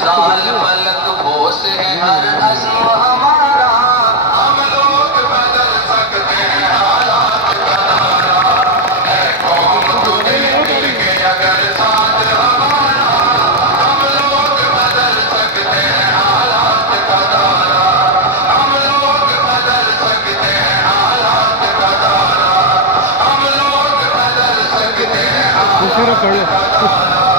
साल फलक बोस है हर अज़्म हमारा, हम लोग बदल सकते हैं हालात का दायरा। है कौम तुझे मिल के अगर साथ हमारा, हम लोग बदल सकते हैं हालात का दायरा। हम लोग बदल सकते हैं हालात का दायरा। हम लोग बदल सकते हैं हालात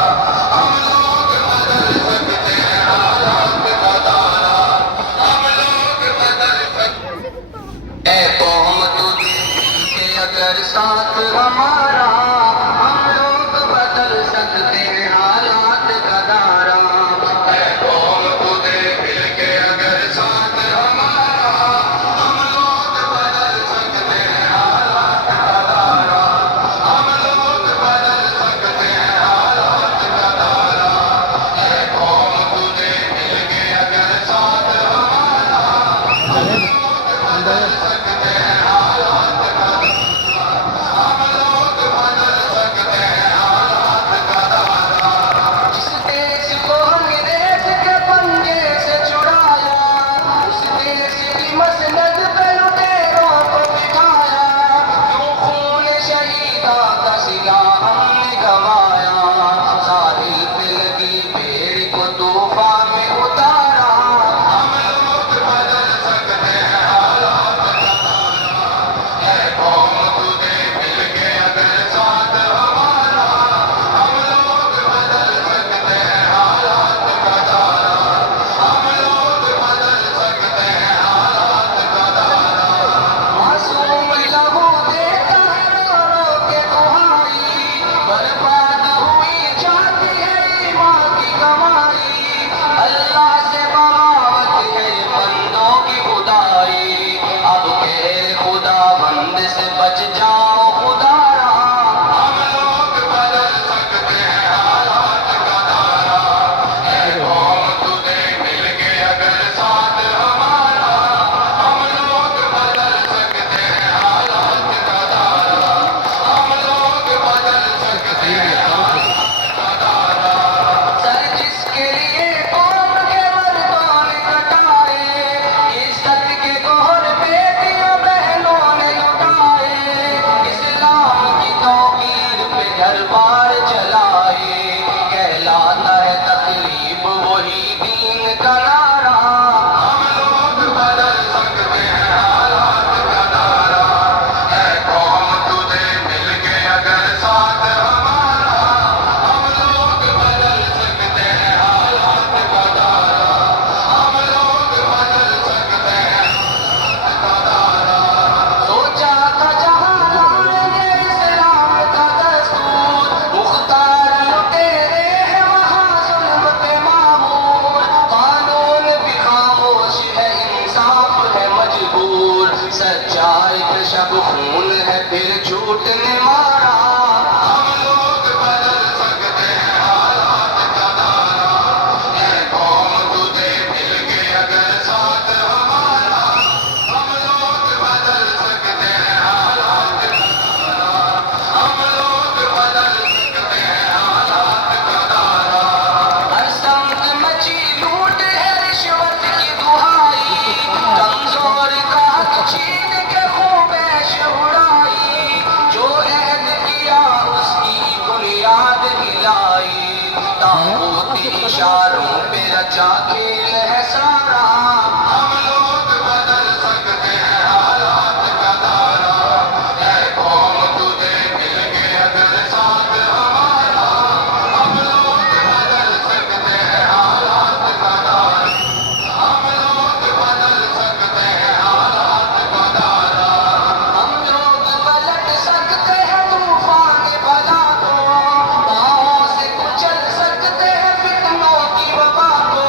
का दायरा। हम लोग बदल सकते हैं हालात का दायरा। हम लोग बदल सकते हैं। कौम तुझे मिल के अगर साथ हमारा, हम लोग बदल सकते हैं हालात का दायरा। है कौम तुझे मिल के अगर साथ हमारा, हम लोग बदल सकते हैं हालात का दायरा। हम लोग बदल सकते हैं हालात का दायरा। है कौम तुझे मिल के अगर साथ हमारा, हम लोग बदल सकते हैं हालात का दायरा। हम लोग बदल सकते हैं हालात का दायरा। जिस देश को अंग्रेज के पंजे से छुड़ाया, उस देश की मसनद पे लुटेरों को बिठाया। यूं खून शहीदा का सिला हमने गंवाया, सारी पे लगी पेड़ को तूफान में उतारा। हम लोग बदल सकते हैं हालात का दायरा। है कौम तुझे मिल के अगर साथ हमारा, हम लोग बदल सकते हैं हालात का दायरा। हम लोग बदल सकते हैं हालात का दायरा। मासूम लहू देता है रो रो के दुहाई, बर्बाद हुई जाती है ईमान की कमाई। अल्लाह से बगावत है बंदों की खुदाई, अब कह खुदा बंद से बच जाओ खुदारा। हम लोग बदल सकते हैं हालात का दायरा। है कौम तुझे मिल के अगर साथ हमारा, हम लोग बदल सकते हैं हालात का दायरा। हम लोग बदल सकते हैं हालात का दायरा। सर जिसके लिए कौम के मर्दों ने कटाए, इज्जत के गोहर बेटियों बहनों ने लुटाए। इस्लाम की तौकीर पे घर बार जलाए, कहलाता है तकलीफ वही दीन का नारा। हम लोग बदल सकते हैं हालात का दायरा। है कौम तुझे मिल के अगर साथ हमारा, हम लोग बदल सकते हैं हालात का दायरा। हम लोग बदल सकते हैं हालात का दायरा। सोचा था जहां लाएंगे इस्लाम का दस्तूर, मुख्तार लुटेरे हैं वहां जुल्म पे मामूर। कानून भी खामोश है इंसाफ है मजबूर, सच्चाई पे शब खून है फिर झूठ ने मारा। हम लोग बदल सकते हैं हालात का दायरा। है कौम तुझे मिल के अगर साथ हमारा, हम लोग बदल सकते हैं हालात का दायरा। हम लोग बदल सकते हैं हालात का दायरा। हर संग मची लूट है रिश्वत की दुहाई, कमजोर का हक छीन के खूब ऐश उड़ाई। जो ऐद किया उसकी बुनियाद हिलाई, ताबूती इशारों पे रचा खेल है सारा। हम लोग बदल सकते हैं हालात का दायरा। है कौम तुझे मिल के अगर साथ हमारा, हम लोग बदल सकते हैं हालात का दायरा। हम लोग बदल सकते हैं हालात का दायरा। हम लोग पलट सकते हैं तूफान बला को, पाँव से कुचल सकते हैं फितनों की वबा को।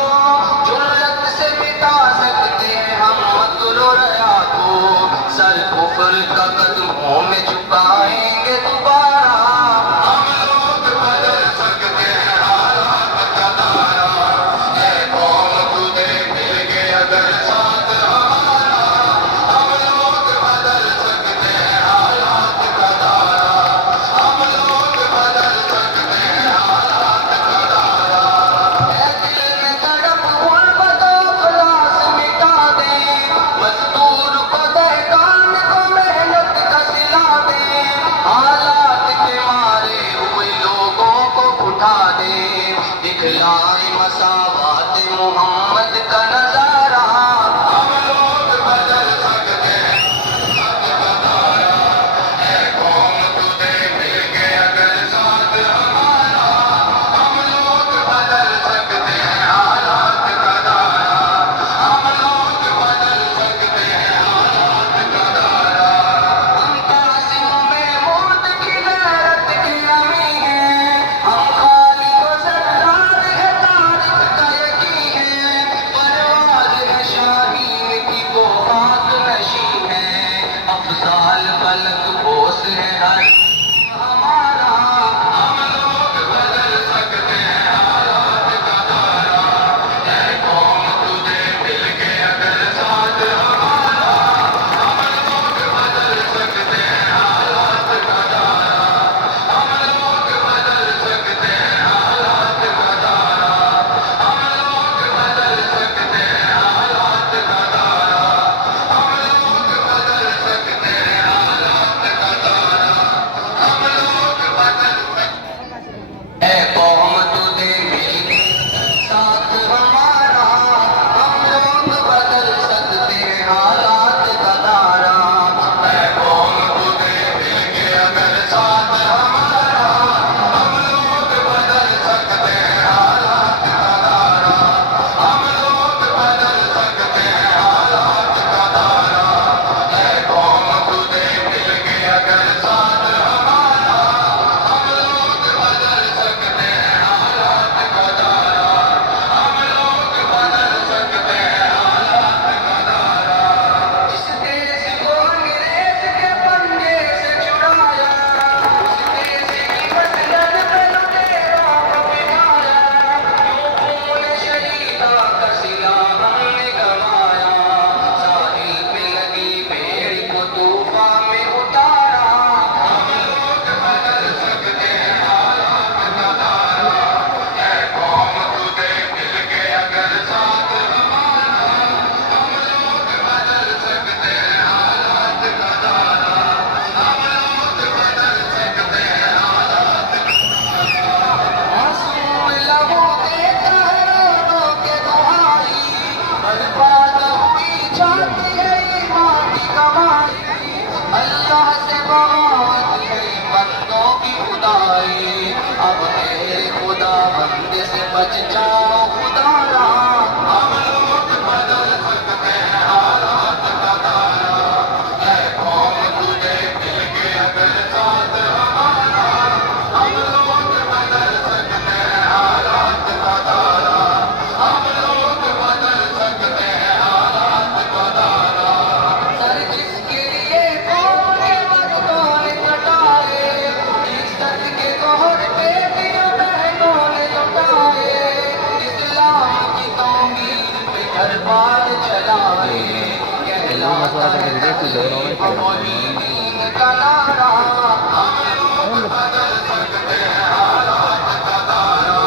समझ जाओ खुदारा, हम लोग बदल सकते हैं हालात का तारा। ऐ कौम तुझे मिल के अगर साथ हमारा, हम लोग बदल सकते हैं हालात का तारा, हम लोग बदल सकते हैं हालात का तारा। सर जिसके लिए कौम के मर्दों ने कटाए, इज्जत के गोहर पे दिल बहनों ने लुटाए, इस्लाम की तौहीद पे दरबार चलाए, कहलाता है तकलीफ वही दीन का नारा। हम लोग बदल सकते हैं हालात का तारा,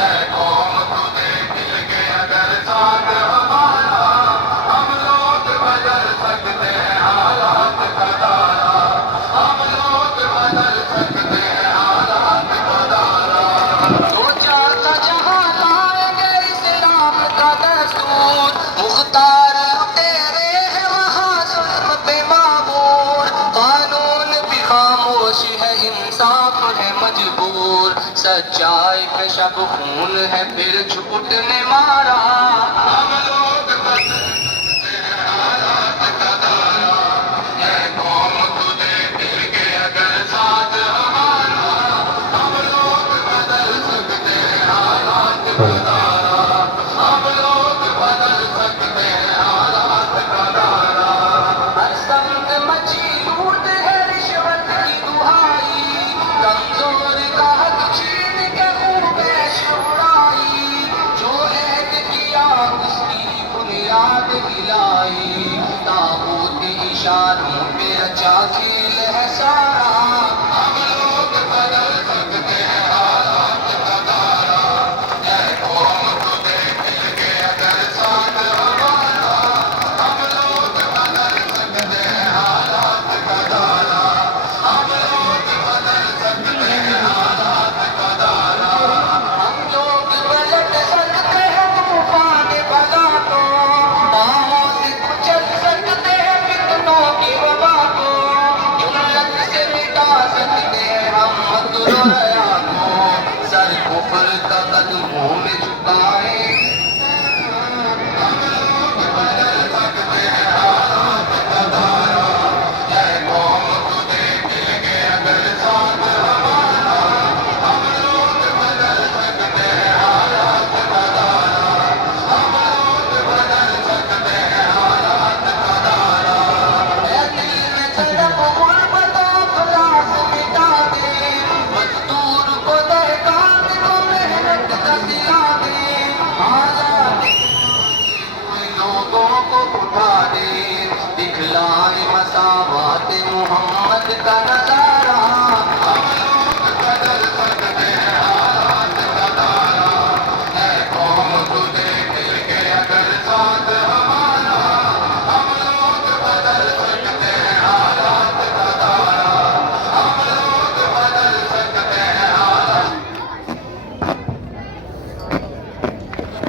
ऐ कौम तुझे मिल के अगर साथ हमारा, हम लोग बदल सकते हैं हालात का तारा, हम लोग बदल सकते हैं हालात का तारा। जो चाहता जहां लाएंगे इस्लाम का दस्तूर, मुख्तार तेरे हैं वहां जुल्म पे मामूर, कानून भी खामोश है इंसाफ है मजबूर, सच्चाई पे शब खून है फिर झूठ ने मारा। हम लोग बदल सकते हैं हालात का तारा, ऐ कौम तुझे मिल के अगर साथ हमारा, हम लोग बदल सकते हैं हालात का तारा, हम लोग बदल सकते हैं हालात का तारा। हर संग मची लूट है रिश्वत की दुहाई, कमजोर का हक छीन के खूब ऐश उड़ाई, जो ऐद किया उसकी बुनियाद गिलाई, ताबूत इशारों पे रचा खेल है सारा। हम लोग बदल सकते हैं हालात का तारा, ऐ कौम तुझे मिल के अगर साथ हमारा, हम लोग बदल सकते हैं हालात का तारा, हम लोग बदल सकते हैं हालात का तारा। हम लोग पलट सकते हैं तूफान बला को, बाहों से कुचल सकते हैं फितनों की वबा को, जुल्लत से मिटा सकते हैं हम मकर और हया को, सर कुफ्र का कदमों में झुकाए। हम लोग बदल सकते हैं हालात का तारा, ऐ कौम तुझे मिल के अगर साथ हमारा, हम लोग बदल सकते हैं हालात का तारा, हम लोग बदल सकते हैं हालात का तारा। ऐ दिल में तड़प गुर्बत अफलास मिटा दे, मजदूर को दहकान को मेहनत का सिला दे, आजादी हुए लोगों को उठा दे, दिखलाए मसावात मोहम्मद का